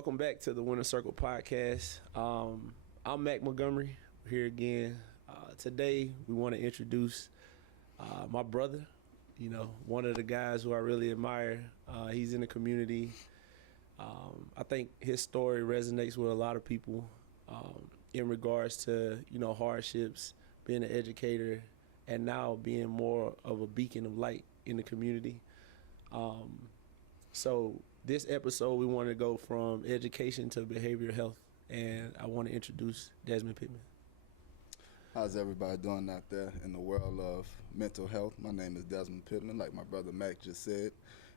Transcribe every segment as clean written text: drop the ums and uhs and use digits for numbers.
Welcome back to the Winner Circle podcast. I'm Mac Montgomery here again. Today we want to introduce my brother, one of the guys who I really admire. He's in the community. I think his story resonates with a lot of people in regards to, hardships, being an educator, and now being more of a beacon of light in the community. So this episode, we want to go from education to behavioral health, and I want to introduce Desmond Pittman. How's everybody doing out there in the world of mental health? My name is Desmond Pittman, like my brother Mac just said,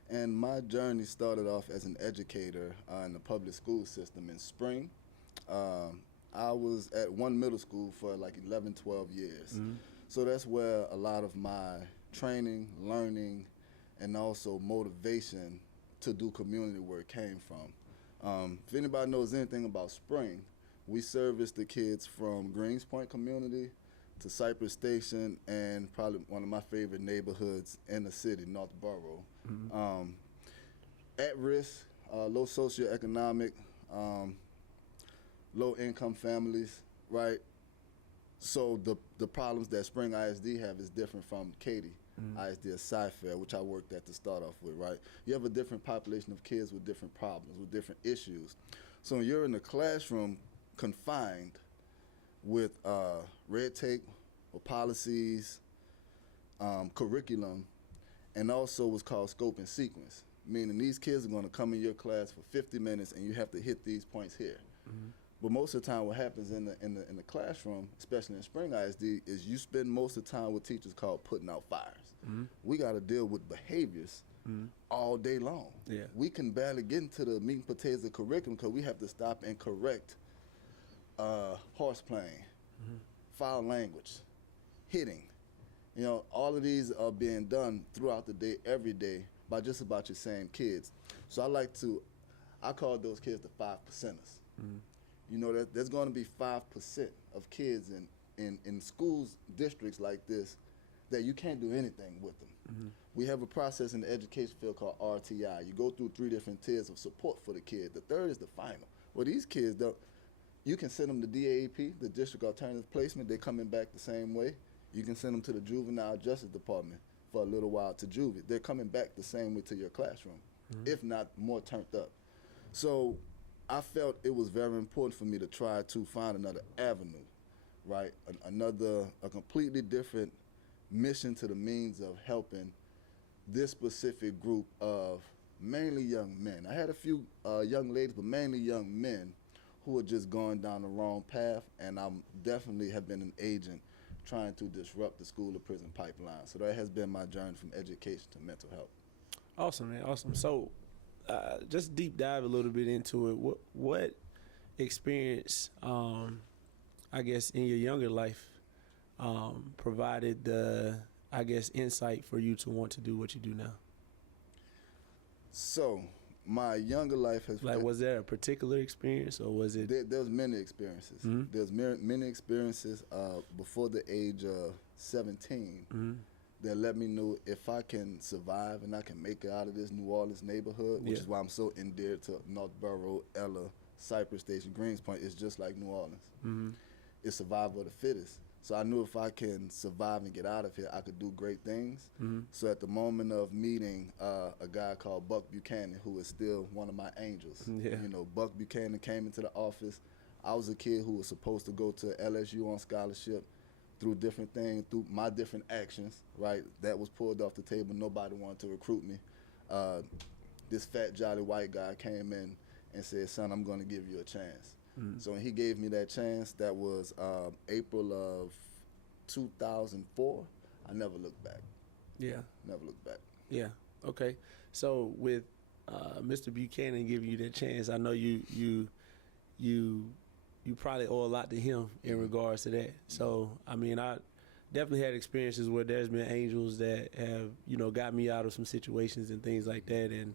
and my journey started off as an educator in the public school system in Spring. I was at one middle school for like 11, 12 years. So that's where a lot of my training, learning, and also motivation to do community work came from. If anybody knows anything about Spring, we service the kids from Greens Point community to Cypress Station and probably one of my favorite neighborhoods in the city, North Borough. At risk, low socioeconomic, low income families, right? So the problems that Spring ISD have is different from Katy. ISD is Sci-Fair, which I worked at to start off with, right? You have a different population of kids with different problems, with different issues. So when you're in the classroom confined with red tape or policies, curriculum, and also what's called scope and sequence, meaning these kids are going to come in your class for 50 minutes and you have to hit these points here. But most of the time what happens in the classroom, especially in Spring ISD, is you spend most of the time with teachers called putting out fires. We got to deal with behaviors all day long. We can barely get into the meat and potatoes of curriculum because we have to stop and correct horseplaying, foul language, hitting. All of these are being done throughout the day, every day, by just about your same kids. So I call those kids the 5%ers. There's going to be 5% of kids in schools, districts like this, that you can't do anything with them. We have a process in the education field called RTI. You go through 3 different tiers of support for the kid. The third is the final. Well, these kids, you can send them to DAP, the District Alternative Placement. They're coming back the same way. You can send them to the Juvenile Justice Department for a little while to juvie. They're coming back the same way to your classroom, if not more turned up. So I felt it was very important for me to try to find another avenue, right? A completely different mission to the means of helping this specific group of mainly young men. I had a few young ladies, but mainly young men who were just going down the wrong path, and I definitely have been an agent trying to disrupt the school to prison pipeline. So that has been my journey from education to mental health. Awesome, man. Awesome. So just deep dive a little bit into it. What experience, I guess, in your younger life provided the, insight for you to want to do what you do now? So my younger life has... was there a particular experience, or was it... There's many experiences. There's many experiences before the age of 17 that let me know if I can survive and I can make it out of this New Orleans neighborhood, which is why I'm so endeared to North Borough, Ella, Cypress Station, Greens Point. It's just like New Orleans. It's survival of the fittest. So I knew if I can survive and get out of here, I could do great things. So at the moment of meeting a guy called Buck Buchanan, who is still one of my angels, Buck Buchanan came into the office. I was a kid who was supposed to go to LSU on scholarship. Through different things, through my different actions, right, that was pulled off the table. Nobody wanted to recruit me. This fat, jolly white guy came in and said, "Son, I'm going to give you a chance." So when he gave me that chance, that was April of 2004. I never looked back. Never looked back. Okay. So with Mr. Buchanan giving you that chance, I know you probably owe a lot to him in regards to that. So, I definitely had experiences where there's been angels that have, got me out of some situations and things like that. And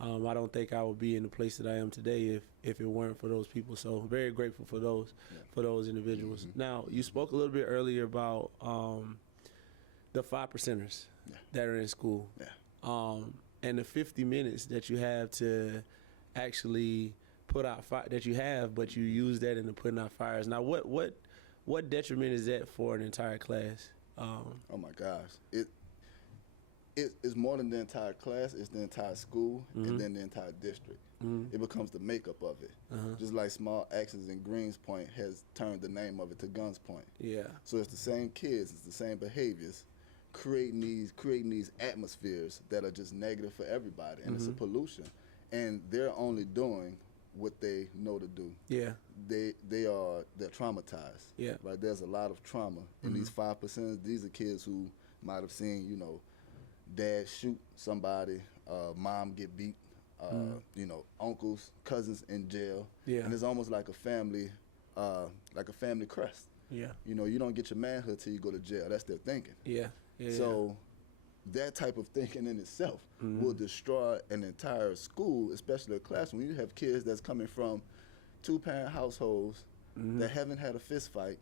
I don't think I would be in the place that I am today if it weren't for those people. So I'm very grateful for those individuals. Now, you spoke a little bit earlier about the 5%ers that are in school. And the 50 minutes that you have to actually put out that you have, but you use that into putting out fires. Now, what detriment is that for an entire class? Oh my gosh, it's more than the entire class. It's the entire school and then the entire district. It becomes the makeup of it. Just like small actions in Greens Point has turned the name of it to Guns Point. Yeah. So it's the same kids, it's the same behaviors, creating these atmospheres that are just negative for everybody, and it's a pollution. And they're only doing what they know to do. Yeah. They're traumatized. Yeah. Right. There's a lot of trauma in these 5%. These are kids who might have seen, dad shoot somebody, mom get beat, uncles, cousins in jail. Yeah. And it's almost like a family crest. Yeah. You don't get your manhood till you go to jail. That's their thinking. Yeah. So that type of thinking in itself will destroy an entire school, especially a classroom. You have kids that's coming from 2-parent households that haven't had a fist fight,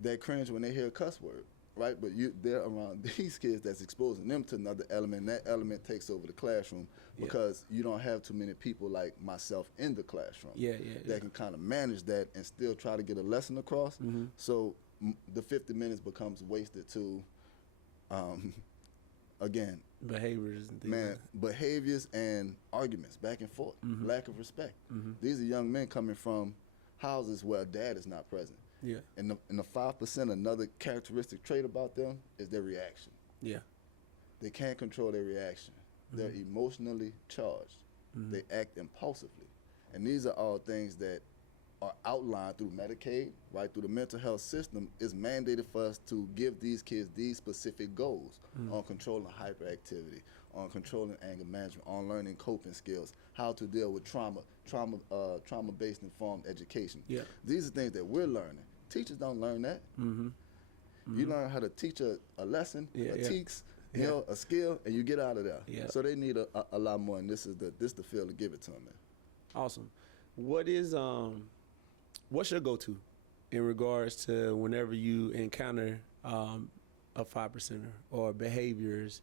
that cringe when they hear a cuss word, right? But they're around these kids that's exposing them to another element, and that element takes over the classroom because you don't have too many people like myself in the classroom that can kind of manage that and still try to get a lesson across. So the 50 minutes becomes wasted to again, behaviors and things. Behaviors and arguments back and forth, lack of respect. These are young men coming from houses where dad is not present. Yeah. And the 5%, another characteristic trait about them is their reaction. Yeah. They can't control their reaction. They're emotionally charged. They act impulsively. And these are all things that are outlined through Medicaid, right, through the mental health system. Is mandated for us to give these kids these specific goals on controlling hyperactivity, on controlling anger management, on learning coping skills, how to deal with trauma-based informed education. Yeah. These are things that we're learning. Teachers don't learn that. You learn how to teach a lesson, a skill, and you get out of there. Yeah. So they need a lot more, and this is the field to give it to them, man. Awesome. What's your go-to in regards to whenever you encounter a 5%er or behaviors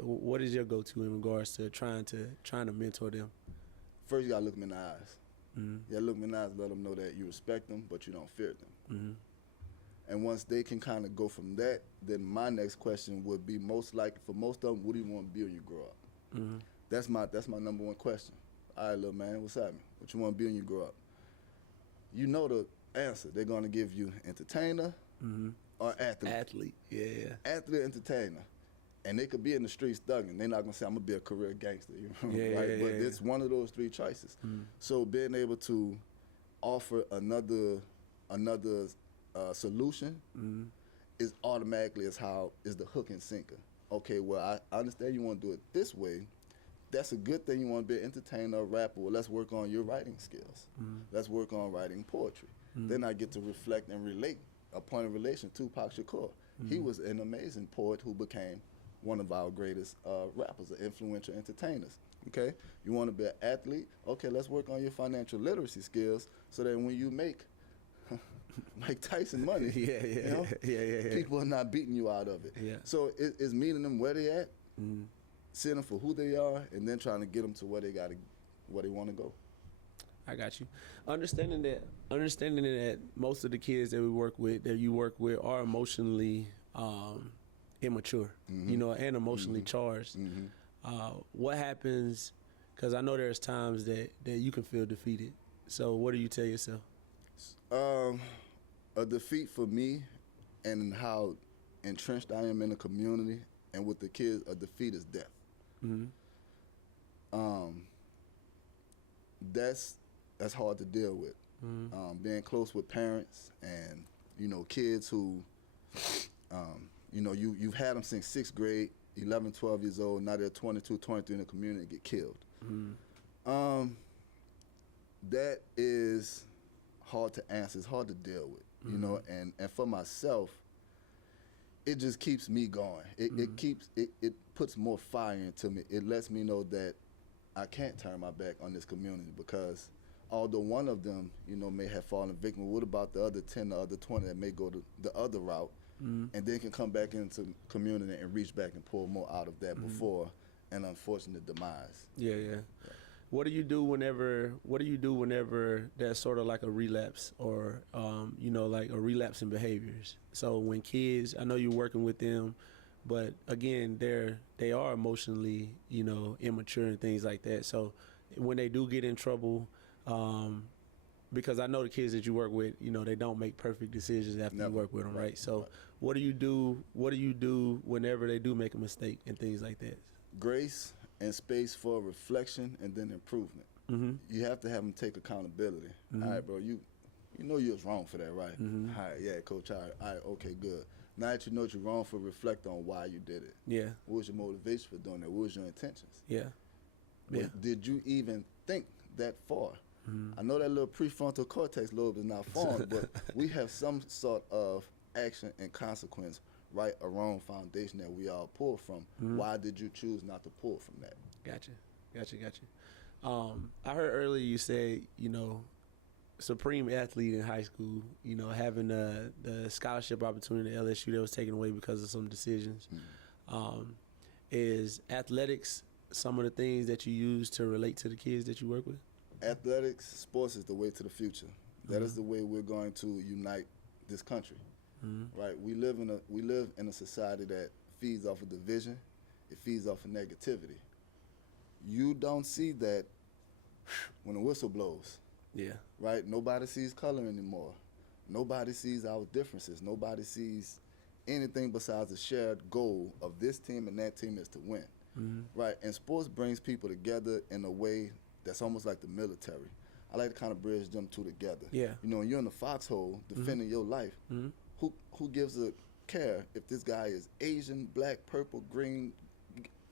what is your go-to in regards to trying to mentor them? First, you gotta look them in the eyes. You gotta look them in the eyes, let them know that you respect them, but you don't fear them. And once they can kind of go from that, then my next question would be, most likely for most of them, what do you want to be when you grow up? That's my number one question. All right, little man, what's happening? What you want to be when you grow up? You know the answer. They're going to give you entertainer or athlete. Athlete, yeah. Athlete, entertainer. And they could be in the streets thugging. They're not going to say, I'm going to be a career gangster. Right? But it's one of those three choices. So being able to offer another solution is automatically is the hook and sinker. Okay, well, I understand you want to do it this way. That's a good thing. You want to be an entertainer, a rapper. Well, let's work on your writing skills. Let's work on writing poetry. Then I get to reflect and relate a point of relation to Tupac Shakur. He was an amazing poet who became one of our greatest rappers, influential entertainers. Okay, you want to be an athlete? Okay, let's work on your financial literacy skills so that when you make Mike Tyson money, people are not beating you out of it. Yeah. So it's meeting them where they at, seeing them for who they are, and then trying to get them to where they want to go. I got you. Understanding that most of the kids that you work with are emotionally immature, and emotionally charged. What happens? Because I know there's times that you can feel defeated. So what do you tell yourself? A defeat for me, and how entrenched I am in the community and with the kids, a defeat is death. That's hard to deal with. Being close with parents and kids who you've had them since 6th grade, 11, 12 years old, now they're 22, 23 in the community and get killed. That is hard to answer. It's hard to deal with, and for myself, it just keeps me going. It puts more fire into me. It lets me know that I can't turn my back on this community, because although one of them, may have fallen victim, what about the other 10, the other 20 that may go the other route, and then can come back into community and reach back and pull more out of that before an unfortunate demise. Yeah. What do you do whenever there's sort of like a relapse or like a relapse in behaviors? So when kids, I know you're working with them, but again, they are emotionally, immature and things like that. So when they do get in trouble, because I know the kids that you work with, they don't make perfect decisions after you work with them, right? So what do you do whenever they do make a mistake and things like that? Grace and space for reflection and then improvement. Mm-hmm. You have to have them take accountability. Mm-hmm. All right, bro, you know you was wrong for that, right? Mm-hmm. All right, yeah, coach, all right, okay, good. Now that you know you're wrong, for reflect on why you did it. Yeah. What was your motivation for doing that? What was your intentions? Yeah. Yeah. Did you even think that far? Mm-hmm. I know that little prefrontal cortex lobe is not formed, but we have some sort of action and consequence, right or wrong foundation that we all pull from. Mm-hmm. Why did you choose not to pull from that? Gotcha. I heard earlier you say, supreme athlete in high school, having the scholarship opportunity at LSU that was taken away because of some decisions. Mm-hmm. Is athletics some of the things that you use to relate to the kids that you work with? Athletics, sports is the way to the future. That Mm-hmm. is the way we're going to unite this country. Mm-hmm. Right? We live in a society that feeds off of division. It feeds off of negativity. You don't see that when the whistle blows. Yeah. Right? Nobody sees color anymore. Nobody sees our differences. Nobody sees anything besides a shared goal of this team and that team is to win. Mm-hmm. Right? And sports brings people together in a way that's almost like the military. I like to kind of bridge them two together. Yeah. When you're in the foxhole defending your life, Mm-hmm. who gives a care if this guy is Asian, black, purple, green,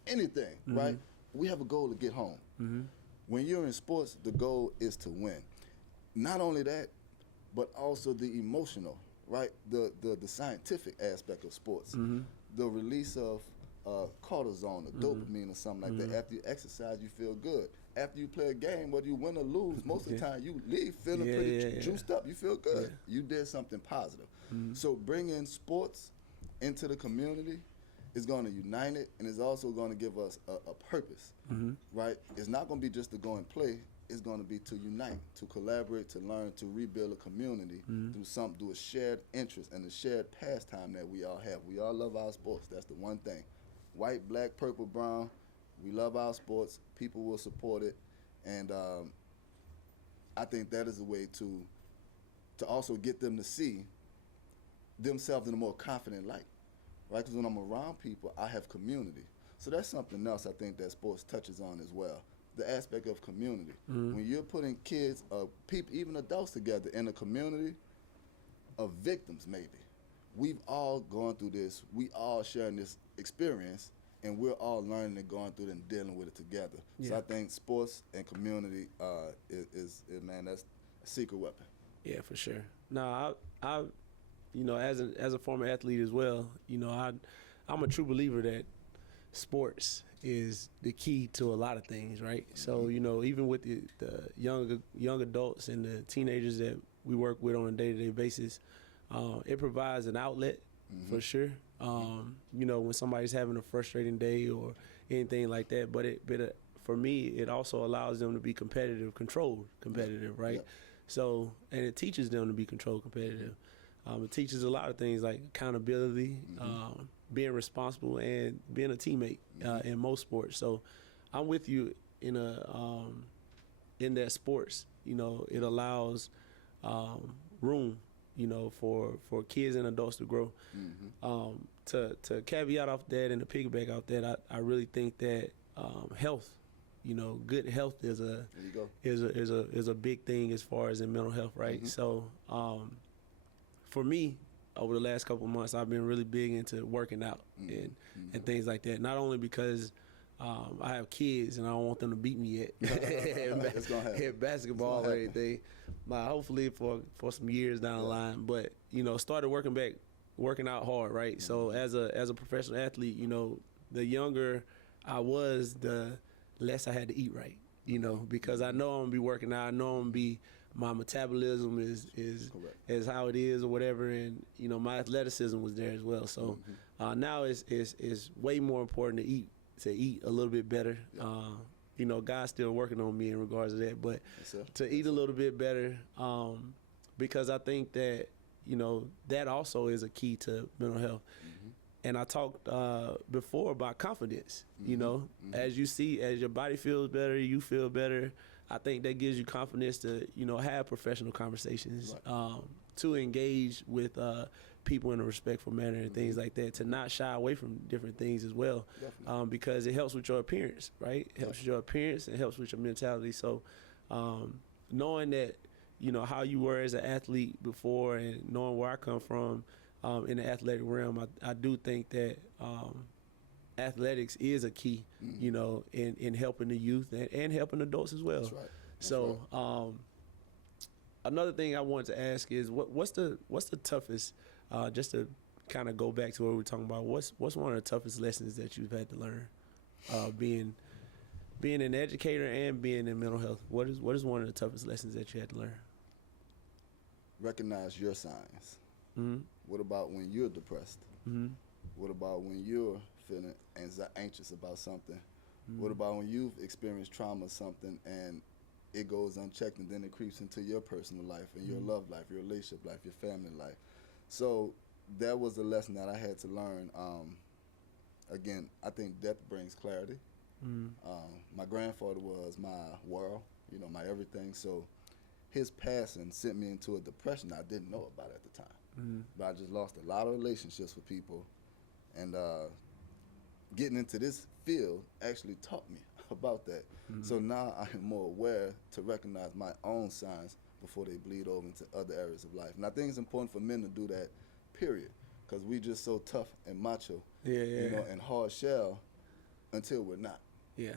anything, Mm-hmm. right? We have a goal to get home. Mm-hmm. When you're in sports, the goal is to win. Not only that, but also the emotional, right? The scientific aspect of sports. Mm-hmm. The release of cortisone or Mm-hmm. dopamine or something like Mm-hmm. that. After you exercise, you feel good. After you play a game, whether you win or lose, most of the time you leave feeling pretty juiced up. You feel good. Yeah. You did something positive. Mm-hmm. So bringing sports into the community is going to unite it, and it's also going to give us a purpose, Mm-hmm. right? It's not going to be just to go and play. It's going to be to unite, to collaborate, to learn, to rebuild a community through a shared interest and a shared pastime that we all have. We all love our sports. That's the one thing. White, black, purple, brown, we love our sports. People will support it, and I think that is a way to also get them to see themselves in a more confident light, right? Because when I'm around people, I have community. So that's something else I think that sports touches on as well. The aspect of community. Mm-hmm. When you're putting kids, people, even adults together in a community of victims, maybe. We've all gone through this. We all sharing this experience, and we're all learning and going through it and dealing with it together. Yeah. So I think sports and community is that's a secret weapon. Yeah, for sure. No, I as a former athlete as well, I'm a true believer that sports is the key to a lot of things, right? So, even with the young adults and the teenagers that we work with on a day-to-day basis, it provides an outlet for sure. When somebody's having a frustrating day or anything like that, but for me, it also allows them to be controlled competitive, right? Yeah. So, and it teaches them to be controlled competitive. It teaches a lot of things like accountability, being responsible, and being a teammate in most sports. So I'm with you in that sports. It allows room, for kids and adults to grow. To caveat off that and to piggyback off that, I really think that health, good health is a big thing as far as in mental health, right? So for me, over the last couple of months, I've been really big into working out and things like that. Not only because I have kids and I don't want them to beat me at basketball or anything, but hopefully for some years down the line. But started working out hard, right? So as a professional athlete, the younger I was, the less I had to eat right. Because I know I'm gonna be working out. I know I'm gonna be. My metabolism is how it is or whatever, and my athleticism was there as well. So now it's way more important to eat a little bit better, you know, God's still working on me in regards to that. But Yes, sir. to eat a little bit better, because I think that, you know, that also is a key to mental health. And I talked before about confidence. You know, as you see, as your body feels better, you feel better. I think that gives you confidence to, you know, have professional conversations, to engage with people in a respectful manner and things like that, to not shy away from different things as well, because it helps with your appearance, right? It helps with your appearance and helps with your mentality. So knowing that, you know, how you were as an athlete before and knowing where I come from in the athletic realm, I do think that athletics is a key, you know, in helping the youth and helping adults as well. That's right. That's So right. another thing I wanted to ask is what's the toughest, just to kind of go back to what we were talking about, what's one of the toughest lessons that you've had to learn, being an educator and being in mental health? What is one of the toughest lessons that you had to learn? Recognize your signs. Mm-hmm. What about when you're depressed? Mm-hmm. What about when you're feeling anxious about something? What about when you've experienced trauma or something and it goes unchecked and then it creeps into your personal life and your love life, your relationship life, your family life? So that was a lesson that I had to learn. Again, I think death brings clarity. My grandfather was my world, you know, my everything. So his passing sent me into a depression I didn't know about at the time. But I just lost a lot of relationships with people. And getting into this field actually taught me about that. So now I am more aware to recognize my own signs before they bleed over into other areas of life. And I think it's important for men to do that, period, because we just so tough and macho, you know, and hard shell until we're not. Yeah.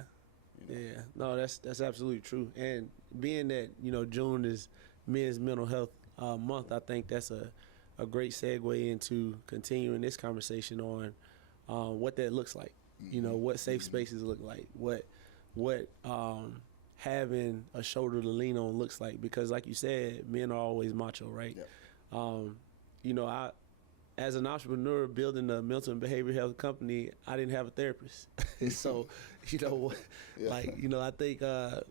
You know? Yeah. No, that's absolutely true. And being that, you know, June is Men's Mental Health Month, I think that's a great segue into continuing this conversation on what that looks like. You know, what safe spaces look like, what having a shoulder to lean on looks like, because like you said, men are always macho, right? Yep. You know, I, as an entrepreneur building a mental and behavioral health company, I didn't have a therapist. So, you know, like, you know, I think that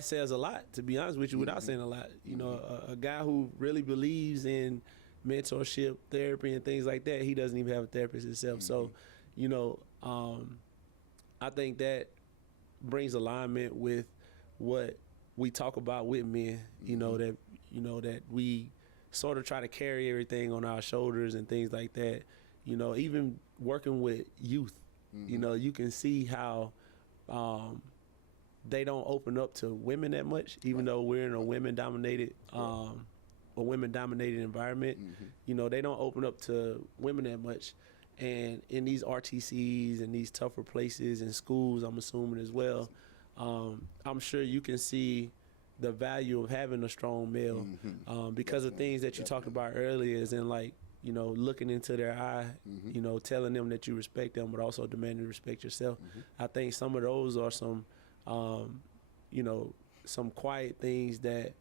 says a lot, to be honest with you, without saying a lot. You know, a guy who really believes in mentorship, therapy, and things like that, he doesn't even have a therapist himself. So, you know, I think that brings alignment with what we talk about with men, you know, that we sort of try to carry everything on our shoulders and things like that. You know, even working with youth, you know, you can see how they don't open up to women that much, even though we're in a women-dominated environment. You know, they don't open up to women that much. And in these RTCs and these tougher places and schools, I'm assuming as well, I'm sure you can see the value of having a strong male, because of things that you talked about earlier, is in, like, you know, looking into their eye, you know, telling them that you respect them, but also demanding to respect yourself. I think some of those are some, you know, some quiet things that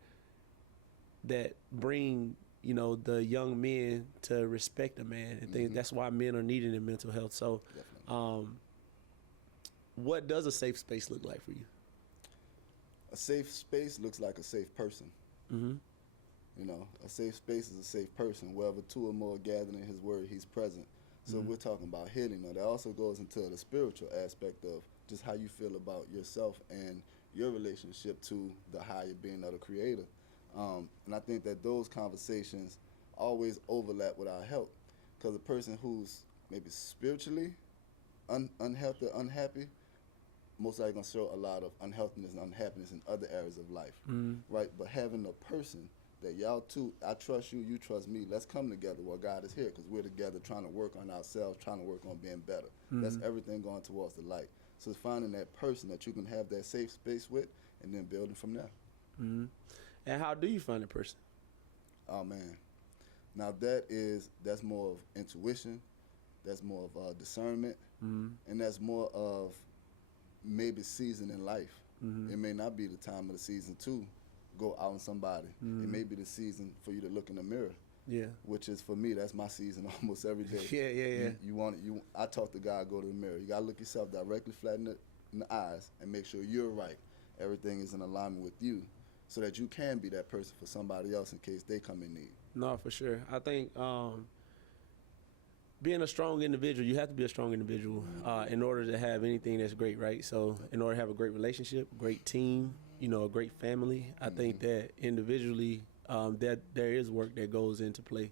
bring, you know, the young men to respect a man and things. That's why men are needed in mental health. So, what does a safe space look like for you? A safe space looks like a safe person. You know, a safe space is a safe person. Wherever two or more gather in his word, he's present. So we're talking about healing. Now, that also goes into the spiritual aspect of just how you feel about yourself and your relationship to the higher being of the creator. And I think that those conversations always overlap with our health, because a person who's maybe spiritually unhealthy, unhappy, most likely going to show a lot of unhealthiness and unhappiness in other areas of life, right? But having a person that y'all two, I trust you, you trust me, let's come together while God is here, because we're together trying to work on ourselves, trying to work on being better. That's everything going towards the light. So it's finding that person that you can have that safe space with and then building from there. And how do you find a person? Oh, man. Now, that's more of intuition, that's more of discernment, and that's more of maybe season in life. It may not be the time of the season to go out on somebody. It may be the season for you to look in the mirror. Yeah. Which is, for me, that's my season almost every day. Yeah. I talk to God, go to the mirror. You got to look yourself directly flat in in the eyes and make sure you're right. Everything is in alignment with you, so that you can be that person for somebody else in case they come in need. No, for sure. I think being a strong individual, you have to be a strong individual in order to have anything that's great, right? So in order to have a great relationship, great team, a great family, I think that individually that there is work that goes into play.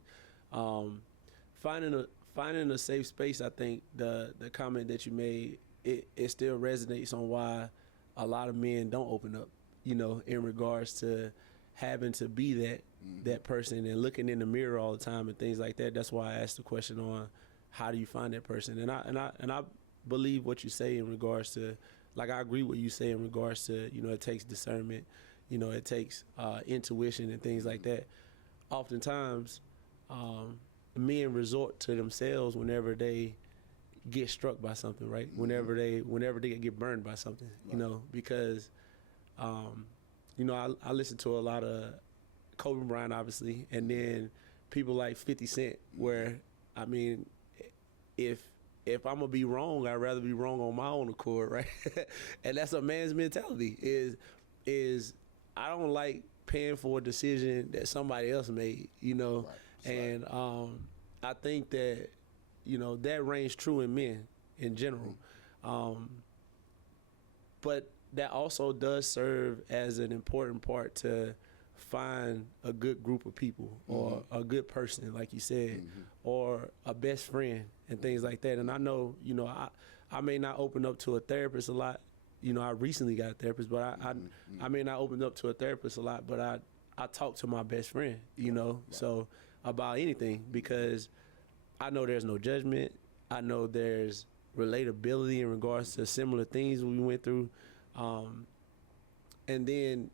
Finding a safe space, I think the comment that you made, it still resonates on why a lot of men don't open up, in regards to having to be that person and looking in the mirror all the time and things like that. That's why I asked the question on how do you find that person, and I believe what you say in regards to, like, I agree with you say in regards to, it takes discernment, it takes intuition and things like that. Oftentimes, men resort to themselves whenever they get struck by something, right? Whenever they get burned by something, because I listen to a lot of Kobe Bryant, obviously, and then people like 50 Cent, where, I mean, if I'm gonna be wrong, I'd rather be wrong on my own accord, right? And that's a man's mentality. Is I don't like paying for a decision that somebody else made, Right. And I think that that reigns true in men in general, but that also does serve as an important part to find a good group of people or a good person, like you said, or a best friend and things like that. And I know, I may not open up to a therapist a lot. I recently got a therapist, but I may not open up to a therapist a lot, but I talk to my best friend, so about anything, because I know there's no judgment. I know there's relatability in regards to similar things we went through. And then,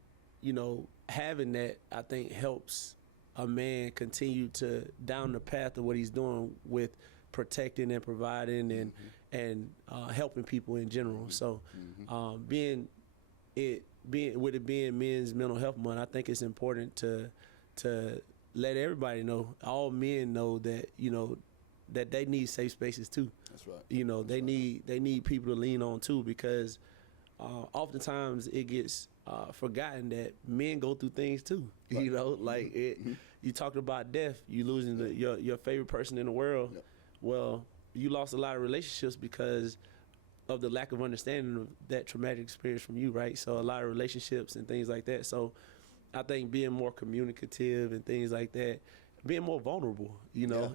having that, I think, helps a man continue to down the path of what he's doing with protecting and providing and helping people in general. So being Men's Mental Health Month, I think it's important to let everybody know, all men know that, that they need safe spaces too. That's right. They need people to lean on too, because oftentimes it gets forgotten that men go through things too. Right. Like you talked about death, you losing your favorite person in the world. Yep. Well, you lost a lot of relationships because of the lack of understanding of that traumatic experience from you, right? So a lot of relationships and things like that. So I think being more communicative and things like that, being more vulnerable,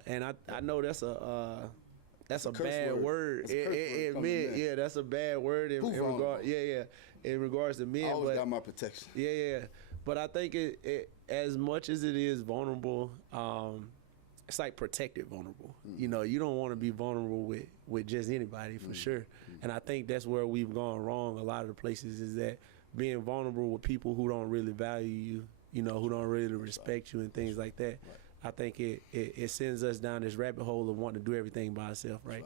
and I know that's a bad word. That's a bad word in regard. In regards to men. I always got my protection. Yeah. But I think it as much as it is vulnerable, it's like protected vulnerable. You don't want to be vulnerable with just anybody, for sure. And I think that's where we've gone wrong a lot of the places, is that being vulnerable with people who don't really value you, who don't really respect you and things like that. Right. I think it sends us down this rabbit hole of wanting to do everything by ourselves, right?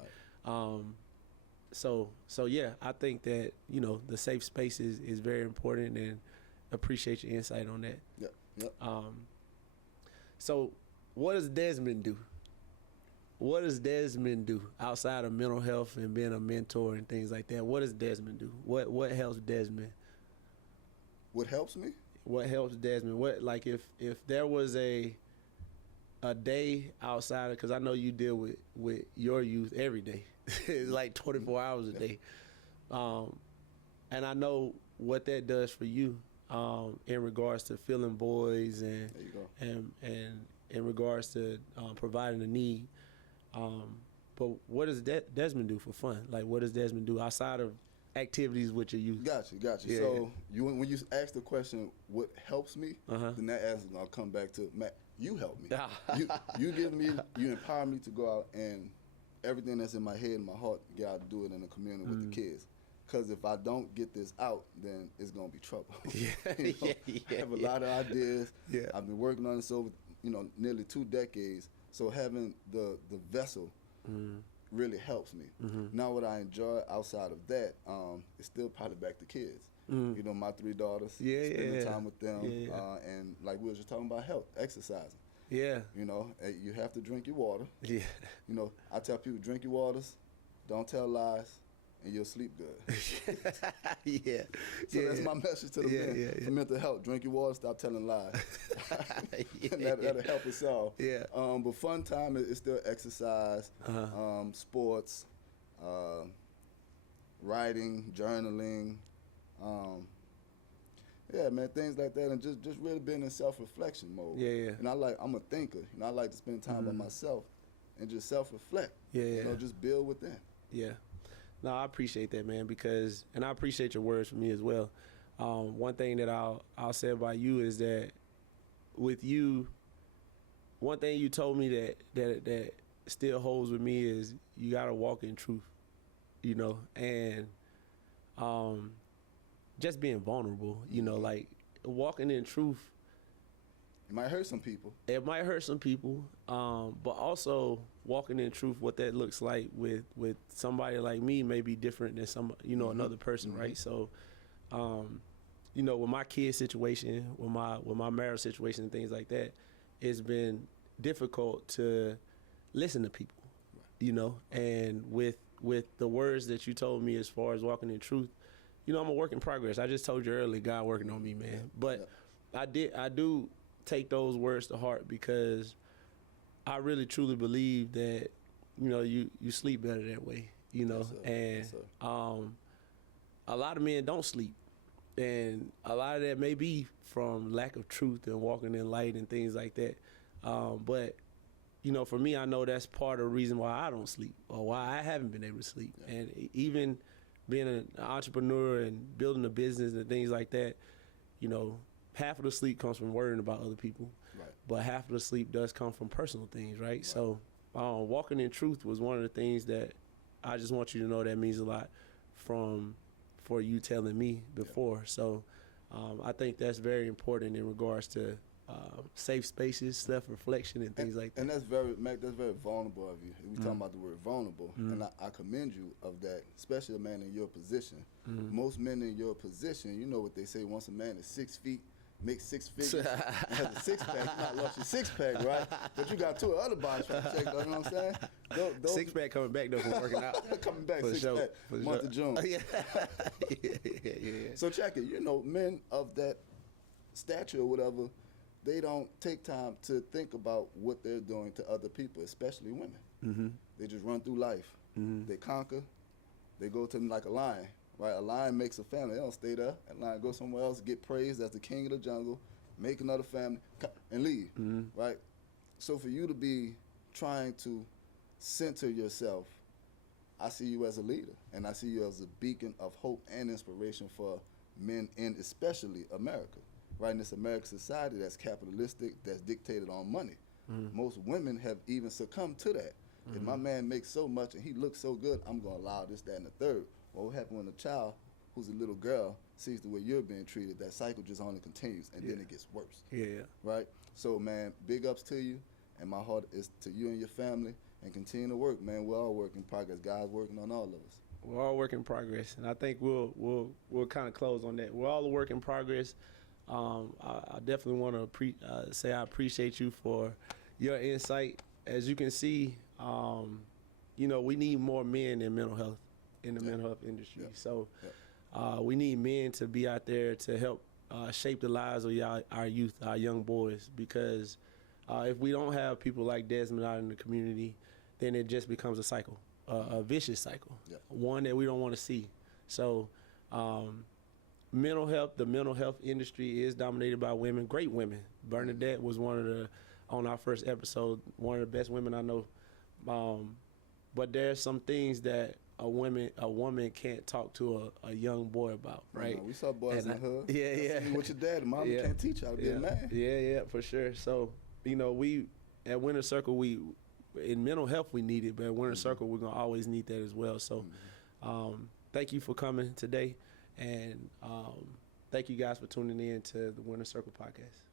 So yeah, I think that, the safe space is very important, and appreciate your insight on that. Yep. So what does Desmond do? What does Desmond do outside of mental health and being a mentor and things like that? What does Desmond do? What helps Desmond? What helps me? What helps Desmond? What, like, if there was a day outside, because I know you deal with your youth every day. It's like 24 hours a day. And I know what that does for you in regards to filling voids and there you go. and in regards to providing a need. But what does Desmond do for fun? Like, what does Desmond do outside of activities with your youth? Got you. Yeah. So when you ask the question, what helps me, then that answer is going to come back to, Matt, you help me. you give me, you empower me to go out and everything that's in my head and my heart, get out and do it in the community with the kids. Because if I don't get this out, then it's going to be trouble. I have a lot of ideas. Yeah. I've been working on this over, nearly 2 decades. So having the vessel really helps me. Now what I enjoy outside of that is still probably back to kids. My 3 daughters, spending time with them, and like we were just talking about health, exercising. Yeah. You have to drink your water. Yeah. I tell people, drink your waters, don't tell lies, and you'll sleep good. Yeah. So that's my message to the men for mental health. Drink your water, stop telling lies. And that'll help us all. Yeah. But fun time is still exercise, sports, writing, journaling. Yeah, man, things like that, and just really being in self-reflection mode. Yeah. And I'm a thinker. I like to spend time by myself and just self-reflect. Yeah. Just build within. Yeah. No, I appreciate that, man, and I appreciate your words for me as well. One thing that I'll say about you is that with you, one thing you told me that still holds with me is you gotta walk in truth, and just being vulnerable, like walking in truth. It might hurt some people. It might hurt some people, but also walking in truth, what that looks like with somebody like me may be different than another person, right? So, with my kid situation, with my marriage situation and things like that, it's been difficult to listen to people, and with the words that you told me as far as walking in truth, I'm a work in progress. I just told you earlier, God working on me, man. But I do take those words to heart because I really truly believe that you sleep better that way, and a lot of men don't sleep, and a lot of that may be from lack of truth and walking in light and things like that, but for me, I know that's part of the reason why I don't sleep or why I haven't been able to sleep. And even being an entrepreneur and building a business and things like that, half of the sleep comes from worrying about other people, right, but half of the sleep does come from personal things, right? So walking in truth was one of the things that I just want you to know that means a lot for you telling me before. So I think that's very important in regards to safe spaces, self-reflection, and things like that. And that's very vulnerable of you. We talking about the word vulnerable, and I commend you of that, especially a man in your position. Most men in your position, you know what they say, once a man is 6 feet, makes 6 figures, and has a six-pack, you not lost your six-pack, right? But you got two other bodies trying to check, you know what I'm saying? Those six-pack coming back, though, from working out. Coming back, for six-pack, sure. month of June. Yeah. So check it, men of that stature or whatever, they don't take time to think about what they're doing to other people, especially women. They just run through life. They conquer. They go to them like a lion, right? A lion makes a family. They don't stay there. A lion goes somewhere else, get praised as the king of the jungle, make another family, and leave, right? So for you to be trying to center yourself, I see you as a leader, and I see you as a beacon of hope and inspiration for men in especially America. Right, in this American society that's capitalistic, that's dictated on money. Most women have even succumbed to that. If my man makes so much and he looks so good, I'm going to allow this, that, and the third. Well, what happens when a child who's a little girl sees the way you're being treated? That cycle just only continues, and then it gets worse. Yeah. Right? So, man, big ups to you, and my heart is to you and your family, and continue to work, man. We're all work in progress. God's working on all of us. We're all work in progress, and I think we'll kind of close on that. We're all a work in progress. I definitely want to say I appreciate you for your insight. As you can see, we need more men in mental health, in the mental health industry. So we need men to be out there to help shape the lives of our youth, our young boys, because if we don't have people like Desmond out in the community, then it just becomes a cycle, a vicious cycle, one that we don't want to see. So the mental health industry is dominated by women, great women. Bernadette was on our first episode, one of the best women I know. But there's some things that a woman can't talk to a young boy about, right? We saw boys in the hood. Yeah. With your dad, mama can't teach how to be a man. Yeah, for sure. So, we at Winter Circle, in mental health we need it, but at Winter Circle we're gonna always need that as well. So, thank you for coming today. And thank you guys for tuning in to the Winter Circle podcast.